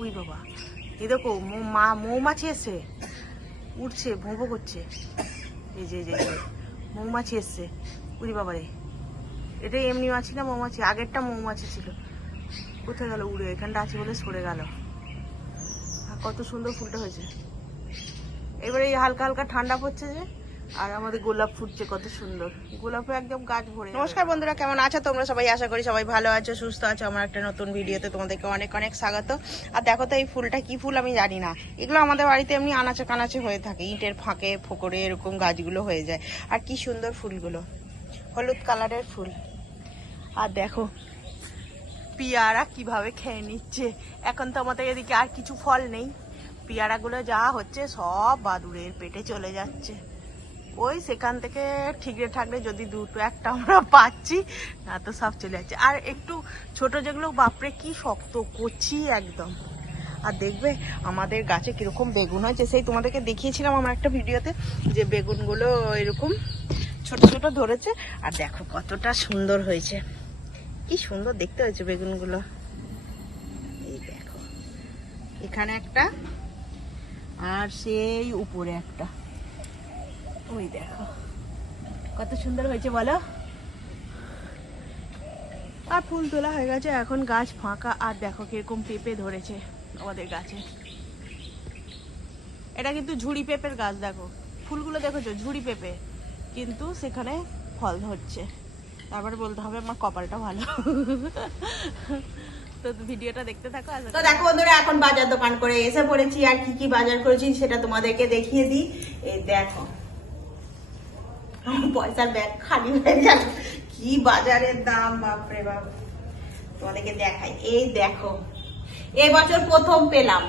We বাবা, এই দেখো মৌমাছি এসছে, উঠছে, ভোঁ করছে। এই যে মৌমাছি এসছে। উই বাবা রে, এটা এমনি মাছি না মৌমাছি? আগেরটা মৌমাছি ছিল, কোথায় গেল উড়ে? এখানটা আছে বলে সরে গেল। কত সুন্দর ফুলটা হয়েছে। এবারে এই হালকা হালকা ঠান্ডা পড়ছে যে, আর আমাদের গোলাপ ফুটছে কত সুন্দর। গোলাপে একদম গাছ ভরে। নমস্কার বন্ধুরা, কেমন আছো তোমরা সবাই? আশা করি সবাই ভালো আছো, সুস্থ আছো। আমার একটা নতুন ভিডিওতে তোমাদেরকে অনেক অনেক স্বাগত। আর দেখো তো এই ফুলটা কি ফুল আমি জানি না। এগুলো আমাদের বাড়িতে এমনি আনাচে কানাচে হয়ে থাকে, ইটের ফাঁকে ফোকরে এরকম গাছগুলো হয়ে যায়। আর কি সুন্দর ফুলগুলো, হলুদ কালারের ফুল। আর দেখো পেয়ারা কিভাবে খেয়ে নিচ্ছে। এখন তো আমাদের এদিকে আর কিছু ফল নেই, পেয়ারাগুলো যা হচ্ছে সব বাদুড়ের পেটে চলে যাচ্ছে। ওই সেখান থেকে ঠিকরে ঠাকরে যদি দুটো একটা আমরা পাচ্ছি, না তো সব চলে যাচ্ছে। আর একটু ছোট যেগুলো, বাপরে কি শক্ত কচি একদম। আর দেখবে আমাদের গাছে কিরকম বেগুন হয়েছে, সেই তোমাদেরকে দেখিয়েছিলাম আমার একটা ভিডিওতে, যে বেগুনগুলো এরকম ছোট ছোট ধরেছে। আর দেখো কতটা সুন্দর হয়েছে, কি সুন্দর দেখতে হয়েছে বেগুনগুলো। এই দেখো এখানে একটা, আর সেই উপরে একটা। ওই দেখো কত সুন্দর হয়েছে বলো। আর ফুল তোলা হয়ে গেছে, এখন গাছ ফাঁকা। আর দেখো কিরকম পেঁপে ধরেছে আমাদের গাছে। এটা কিন্তু ঝুড়ি পেঁপের গাছ, দেখো ফুলগুলো দেখেছো, ঝুড়ি পেঁপে, কিন্তু সেখানে ফল ধরছে। তারপরে বলতে হবে আমার কপালটা ভালো। তো ভিডিওটা দেখতে থাকো। তো দেখো বন্ধুরা, এখন বাজার দোকান করে এসে পড়েছি। আর কি কি বাজার করেছি সেটা তোমাদেরকে দেখিয়ে দিই। এই দেখো পয়সার ব্যাগ খালি হয়ে গেল, কি বাজারের দাম, বাপরে বাপ। তোমাদেরকে দেখাই, এই দেখো এই বছর প্রথম পেলাম,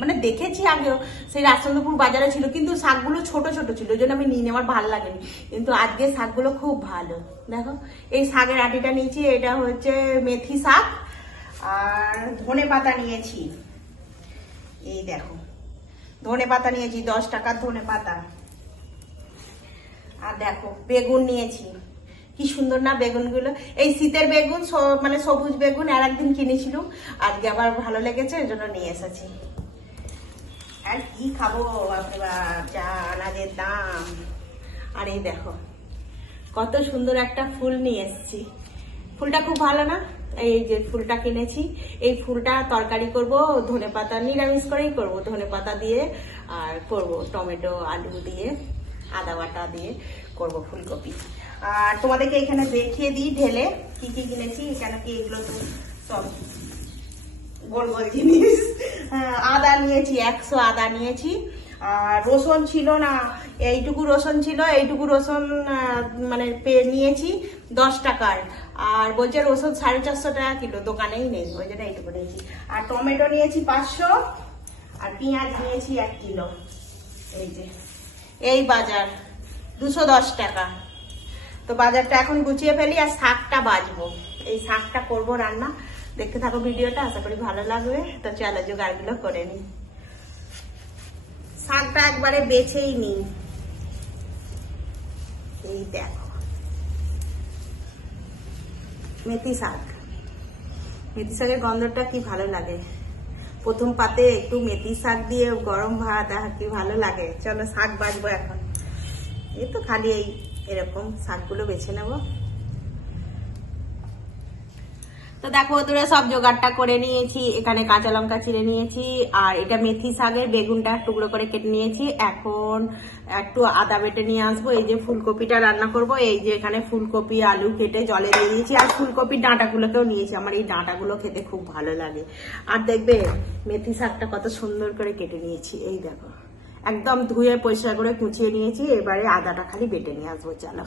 মানে দেখেছি আগেও, সেই রাজচন্দ্রপুর বাজারে ছিল, কিন্তু শাকগুলো ছোট ছোট ছিল, ওই জন্য আমি নিয়ে আমার ভালো লাগেনি। কিন্তু আজকে শাকগুলো খুব ভালো। দেখো এই শাকের আটিটা নিয়েছি, এটা হচ্ছে মেথি শাক। আর ধনে পাতা নিয়েছি, এই দেখো ধনে পাতা নিয়েছি, 10 টাকার ধনে পাতা। আর দেখো বেগুন নিয়েছি, কি সুন্দর না বেগুনগুলো। এই শীতের বেগুন, মানে সবুজ বেগুন আর একদিন কিনেছিল, আজকে আবার ভালো লেগেছে, ওই জন্য নিয়ে এসেছি। আর কি খাবো যা আনাজের দাম। আর এই দেখো কত সুন্দর একটা ফুল নিয়ে এসেছি, ফুলটা খুব ভালো না? এই যে ফুলটা কিনেছি, এই ফুলটা তরকারি করব, ধনেপাতা নিরামিষ করেই করব, ধনেপাতা দিয়ে আর করব টমেটো আলু দিয়ে আদা বাটা দিয়ে করব ফুলকপি। আর তোমাদেরকে এখানে দেখিয়ে দিই ঢেলে কি কি কিনেছি। এখানে কি এগুলো তো সব গোল গোল জিনিস। আদা নিয়েছি, 100 আদা নিয়েছি। আর রসুন ছিল না, এইটুকু রসুন ছিল, এইটুকু রসুন মানে নিয়েছি 10 টাকার। আর বলছে রসুন 450 টাকা কিলো, দোকানেই নেই, ওই জন্য এইটুকু নিয়েছি। আর টমেটো নিয়েছি 500, আর পেঁয়াজ নিয়েছি 1 কিলো। এই যে এই বাজার 210 টাকা। তো বাজারটা এখন গুছিয়ে ফেলি, আর শাকটা বাজবো, এই শাকটা করবো রান্না। দেখতে থাকো ভিডিওটা, আশা করি ভালো লাগবে। তো চলো জোগাড়গুলো করে নি। শাকটা একবারে বেছেই নি। এই দেখো মেথি শাক, মেথি শাকের গন্ধটা কি ভালো লাগে। প্রথম পাতে একটু মেথি শাক দিয়ে গরম ভাত, কি ভালো লাগে। চলো শাক বাজবো এখন। এই তো খালি এই এরকম শাকগুলো বেছে নেবো। তো দেখো বন্ধুরা, সব জোগাড়টা করে নিয়েছি। এখানে কাঁচা লঙ্কা চিড়ে নিয়েছি, আর এটা মেথি শাকের বেগুনটা টুকরো করে কেটে নিয়েছি। এখন একটু আদা বেটে নিয়ে আসবো। এই যে ফুলকপিটা রান্না করব, এই যে এখানে ফুলকপি আলু কেটে জলে দিয়ে দিয়েছি। আর ফুলকপির ডাঁটাগুলোকেও নিয়েছি, আমার এই ডাঁটাগুলো খেতে খুব ভালো লাগে। আর দেখবে মেথি শাকটা কত সুন্দর করে কেটে নিয়েছি, এই দেখো একদম ধুয়ে পরিষ্কার করে কুচিয়ে নিয়েছি। এবারে আদাটা খালি বেটে নিয়ে আসবো। চলো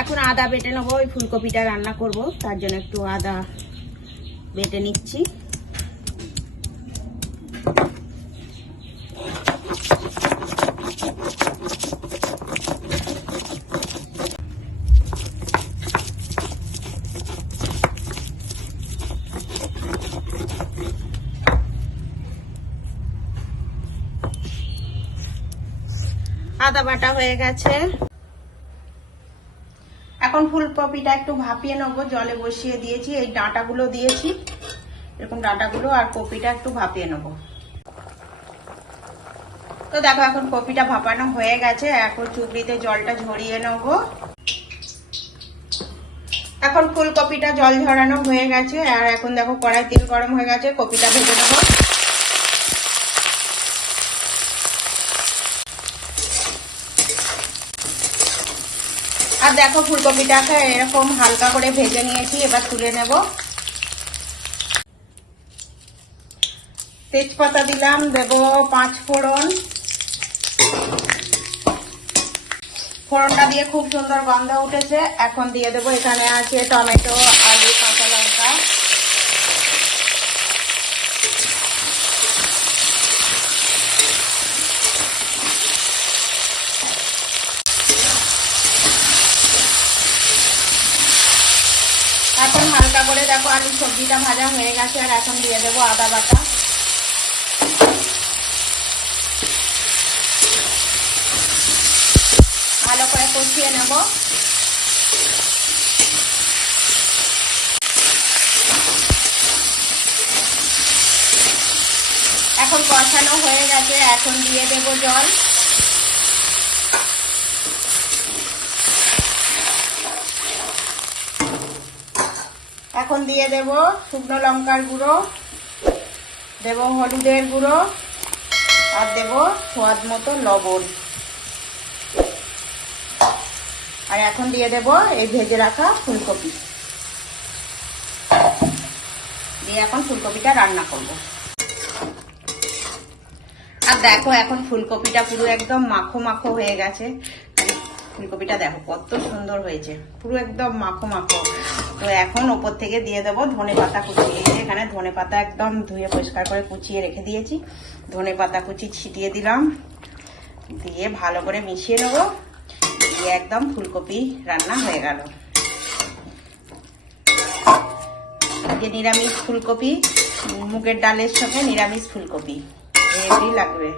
এখন আদা বেটে নেবো, ওই ফুলকপিটা রান্না করব, তার জন্য একটু আদা বেটে নিচ্ছি। আদা বাটা হয়ে গেছে, এখন এখন ফুলকপিটা একটু ভাপিয়ে নেবো, জলে বসিয়ে দিয়েছি, এই ডাঁটাগুলো দিয়েছি, এরকম ডাঁটাগুলো আর কপিটা একটু ভাপিয়ে নেবো। তো দেখো এখন কপিটা ভাপানো হয়ে গেছে, এখন চুবড়িতে জলটা ঝরিয়ে নেবো। এখন ফুলকপিটা জল ঝরানো হয়ে গেছে, আর এখন দেখো কড়াই তেল গরম হয়ে গেছে, কপিটা ভেজে নেবো। আর দেখো ফুলকপিটাকে এরকম হালকা করে ভেজে নিয়েছি, এবার তুলে নেব। তেজপাতা দিলাম, দেব 5 ফোড়ন। ফোড়নটা দিয়ে খুব সুন্দর গন্ধ উঠেছে, এখন দিয়ে দেবো, এখানে আছে টমেটো, আলু, কাঁচা লঙ্কা। এখন হালকা করে দেখো আলু সবজিটা ভাজা হয়ে গেছে, আর এখন দিয়ে দেবো আদা বাটা। ভালো করে কষিয়ে নেব। এখন কষানো হয়ে গেছে, এখন দিয়ে দেব জল। এখন দিয়ে দেব শুকনো লঙ্কার গুঁড়ো, দেব হলুদের গুঁড়ো, আর দেব স্বাদ মতো লবণ। আর এখন দিয়ে দেব এই ভেজে রাখা ফুলকপি, দিয়ে এখন ফুলকপিটা রান্না করব। আর দেখো এখন ফুলকপিটা পুরো একদম মাখো মাখো হয়ে গেছে। ফুলকপিটা দেখো কত সুন্দর হয়েছে, পুরো একদম মাখো মাখো। তো এখন ওপর থেকে দিয়ে দেবো ধনে পাতা কুচি। এখানে ধনে পাতা একদম ধুয়ে পরিষ্কার করে কুচিয়ে রেখে দিয়েছি, ধনে পাতা কুচি ছিটিয়ে দিলাম, দিয়ে ভালো করে মিশিয়ে নেবো। দিয়ে একদম ফুলকপি রান্না হয়ে গেল। যে নিরামিষ ফুলকপি, মুগের ডালের সঙ্গে নিরামিষ ফুলকপি হেভি লাগবে।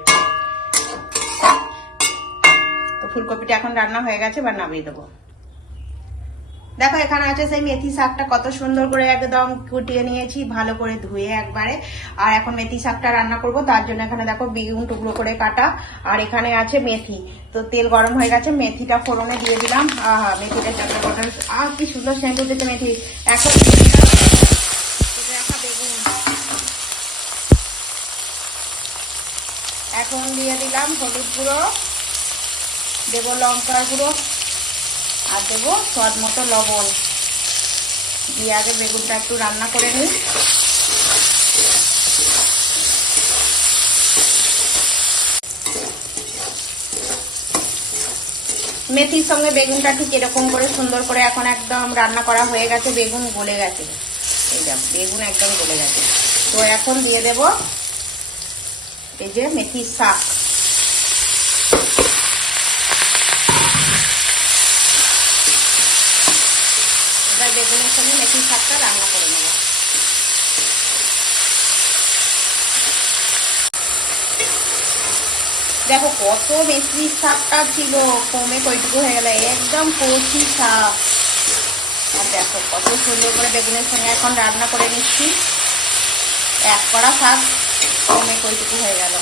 তো ফুলকপিটা এখন রান্না হয়ে গেছে, এবার নামিয়ে দেবো। দেখো এখানে আছে সেই মেথি শাকটা, কত সুন্দর করে একদম কুটিয়ে নিয়েছি, ভালো করে ধুয়ে একবারে। আর এখন মেথি শাকটা রান্না করব, তার জন্য এখানে দেখো বেগুন টুকরো করে কাটা, আর এখানে আছে মেথি। তো তেল গরম হয়ে গেছে, মেথিটা ফোড়নে দিয়ে দিলাম। আহা, মেথিটা চটপটা, আর কি সুন্দর সেন্ট উঠেছে মেথি। এখন রাখা বেগুন, এখন দিয়ে দিলাম হলুদ গুঁড়ো, দেব লঙ্কার গুঁড়ো, আর দেবো স্বাদ মতো লবণ। দিয়ে আগে বেগুনটা একটু রান্না করে নিই। মেথির সঙ্গে বেগুনটা ঠিক এরকম করে সুন্দর করে এখন একদম রান্না করা হয়ে গেছে, বেগুন গলে গেছে, এই যে বেগুন একদম গলে গেছে। তো এখন দিয়ে দেব এই যে মেথির শাক। এবার বেগুনের সঙ্গে মেথির শাকটা রান্না করে নেব। দেখো কত মেথির শাকটা ছিল, কমে কইটুকু হয়ে গেল, একদম কচি শাক। আর দেখো কত সুন্দর করে বেগুনের সঙ্গে এখন রান্না করে নিচ্ছি, এক কড়া শাক কমে কইটুকু হয়ে গেল।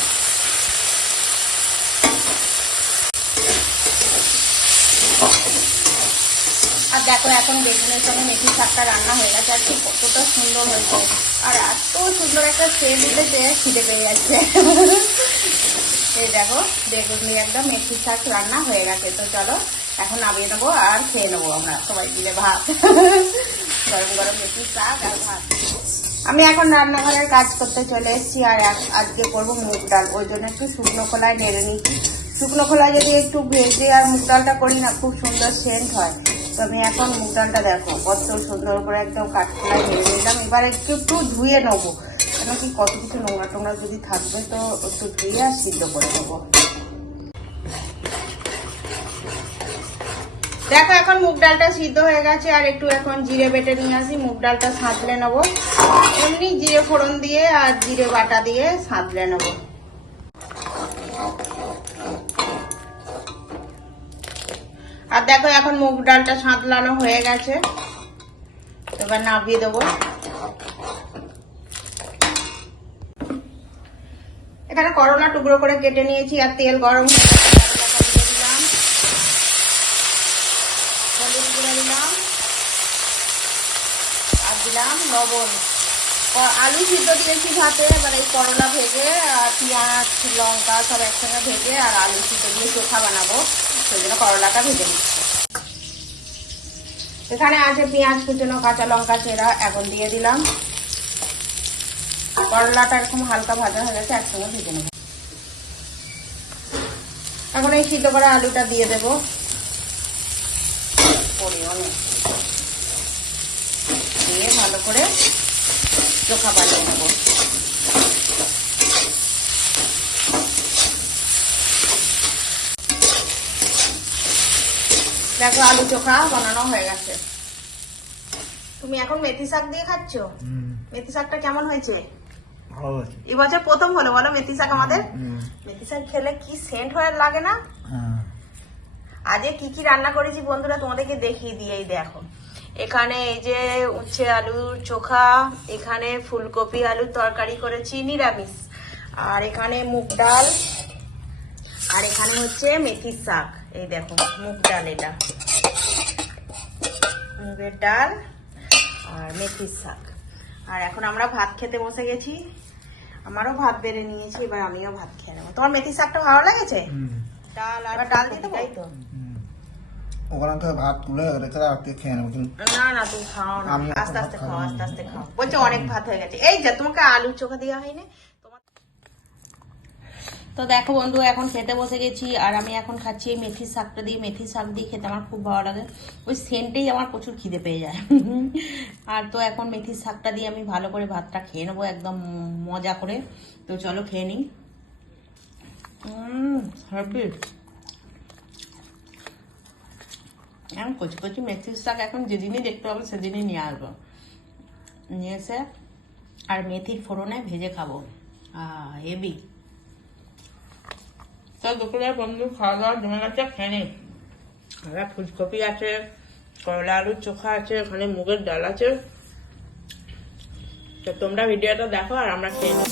আর দেখো এখন বেগুনের সঙ্গে মেথির শাকটা রান্না হয়ে গেছে, আর ঠিক কতটা সুন্দর হয়েছে, আর এত সুন্দর একটা সেন্ট উঠেছে, খিদে পেয়ে যাচ্ছে। এই দেখো বেগুন দিয়ে একদম মেথির শাক রান্না হয়ে গেছে। তো চলো এখন নামিয়ে নেবো আর খেয়ে নেবো আমরা সবাই মিলে ভাত। গরম গরম মেথির শাক আর ভাত। আমি এখন রান্নাঘরের কাজ করতে চলে এসেছি, আর আজকে করবো মুগ ডাল, ওই জন্য একটু শুকনো খোলায় নেড়ে নিচ্ছি। শুকনো খোলায় যদি একটু ভেজে আর মুগ ডালটা করি না, খুব সুন্দর সেন্ট হয়। তো আমি এখন মুগ ডালটা দেখো কত সুন্দর করে একদম কাঠখোলায় নেড়ে নিলাম। এবার একটু একটু ধুয়ে নেবো, কেন কি কত কিছু নোংরা টোংরা যদি থাকবে, তো একটু ধুয়ে আর সিদ্ধ করে নেবো। দেখো এখন মুগ ডালটা সিদ্ধ হয়ে গেছে, আর একটু এখন জিরে বেটে নিয়ে আসি, মুগ ডালটা সাঁতলে নেবো। এমনি জিরে ফোড়ন দিয়ে আর জিরে বাটা দিয়ে সাঁতলে নেবো। আর দেখো এখন মুগ ডালটা সাঁতলানো হয়ে গেছে, এবার নামিয়ে দেবো। এখানে করলা টুকরো করে কেটে নিয়েছি আর তেল গরম হয়ে গেছে, করলাটা দিয়ে দিলাম, হলুদ গুঁড়ো দিলাম আর দিলাম লবণ। আলু সিদ্ধ দিয়েছি ভাতে, এবার এই করলা ভেজে আর পেঁয়াজ লঙ্কা সব একসঙ্গে ভেজে আর আলু সিদ্ধ দিয়ে চোখা বানাবো, সেই জন্য করলাটা ভেজে নিচ্ছি। এখানে আছে পেঁয়াজ কুচনো, কাঁচা লঙ্কা চেরা, এখন দিয়ে দিলাম। করলাটা এরকম হালকা ভাজা হয়ে গেছে, একসঙ্গে ভেজে নেব। এখন এই সিদ্ধ করা আলুটা দিয়ে দেবো পরিমাণে, দিয়ে ভালো করে চোখা বানিয়ে নেব। দেখো আলু চোখা বানানো হয়ে গেছে। তুমি এখন মেথি শাক দিয়ে খাচ্ছ? মেথি শাকটা কেমন হয়েছে? ভালো আছে। এবছর প্রথম হলো বলো মেথি শাক আমাদের। মেথি শাক খেলে কি সেন্ট হয়ে লাগে না? আজকে কি কি রান্না করেছি বন্ধুরা তোমাদেরকে দেখিয়ে দিই। দেখো এখানে এই যে উচ্ছে আলুর চোখা, এখানে ফুলকপি আলুর তরকারি করেছি নিরামিষ, আর এখানে মুগ ডাল, আর এখানে হচ্ছে মেথির শাক। এই দেখো মুগ ডাল, এটা মুগের ডাল আর মেথির শাক। আর এখন আমরা ভাত খেতে বসে গেছি, আমারও ভাত বেড়ে নিয়েছি, এবার আমিও ভাত খেয়ে নেবো। তোমার মেথির শাকটা ভালো লেগেছে? ডাল আর ডাল দিতে তাই তো। ওখানে থেকে ভাত তুলে রেখে রাখতে খেয়ে নেবো। না না তুমি খাও না, আস্তে আস্তে খাও, আস্তে আস্তে খাও। বলছে অনেক ভাত হয়ে গেছে। এই যে তোমাকে আলুর চোখা দেওয়া হয়নি তোমার। তো দেখো বন্ধু এখন খেতে বসে গেছি, আর আমি এখন খাচ্ছি এই মেথির শাকটা দিয়ে। মেথির শাক দিয়ে খেতে আমার খুব ভালো লাগে, ওই সেন্টেই আমার প্রচুর খিদে পেয়ে যায়। আর তো এখন মেথির শাকটা দিয়ে আমি ভালো করে ভাতটা খেয়ে নেবো একদম মজা করে। তো চলো খেয়ে নিই। হ্যাপি এখন কচি কচি মেথির শাক এখন যেদিনই দেখতে পাবো সেদিনই নিয়ে আসবো, নিয়ে এসে আর মেথির ফোড়নে ভেজে খাবো। হেভি। তো দুপুরে বন্ধু খাওয়া দাওয়া জমে গেছে, খেয়ে নিই। ফুলকপি আছে, করলা আলুর চোখা আছে, ওখানে মুগের ডাল আছে। তো তোমরা ভিডিওটা দেখো আর আমরা খেয়ে নিই।